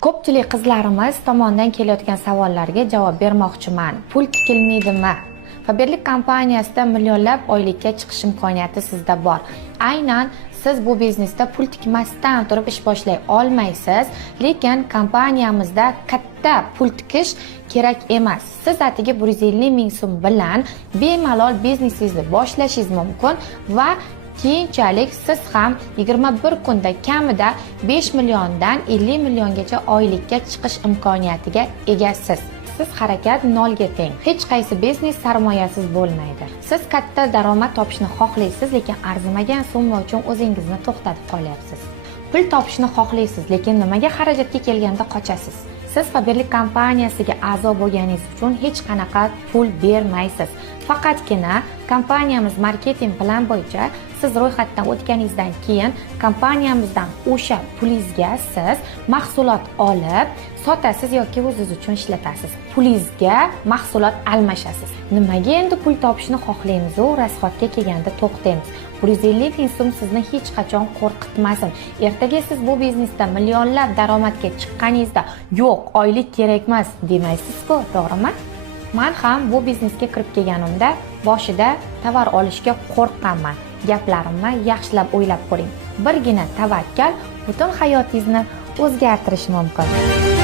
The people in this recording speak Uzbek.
Ko'pchilik qizlarimiz tomonidan kelayotgan savollarga javob bermoqchiman. Pul tikilmaydimi? Faberlik kompaniyasida millionlab oylikka chiqish imkoniyati sizda bor. Aynan siz bu biznesda pul tikmasdan turib ish boshlay olmaysiz, lekin kompaniyamizda katta pul tikish kerak emas. Siz atigi 150 ming so'm bilan bemalol biznesingizni boshlashingiz mumkin va keyinchalik siz ham 21 kunda kamida 5 milliondan 50 milliongacha oylikka chiqish imkoniyatiga egasiz. Siz harakat nolga teng. Hech qaysi biznes sarmoyasiz bo'lmaydi. Siz katta daromad topishni xohlaysiz, lekin arzimagan summa uchun o'zingizni to'xtatib qolyapsiz. Pul topishni xohlaysiz, lekin nimaga xarajatga kelganda qochasiz? Siz Faberlik kompaniyasiga a'zo bo'lganingiz uchun hech qanaqa pul bermaysiz. Faqatgina kompaniyamiz marketing plan bo'yicha siz ro'yxatdan o'tganingizdan keyin kompaniyamizdan o'sha pulingizga siz mahsulot olib sotasiz yoki o'zingiz uchun ishlatasiz. Pulingizga mahsulot almashasiz. Nimaga endi pul topishni xohlaymiz u rasxodga kelganda to'xtaymiz. 150 ming so'm sizni hech qachon qo'rqitmasin. Ertaga siz bu biznesda millionlab daromadga chiqqaningizda yo'q, oylik kerak emas demaysiz-ku, to'g'rimi? Men ham bu biznesga kirib kelganimda boshida tovar olishga qo'rqqanman. Gaplarimni yaxshilab o'ylab ko'ring. Birgina tavakkal butun hayotingizni o'zgartirishi mumkin.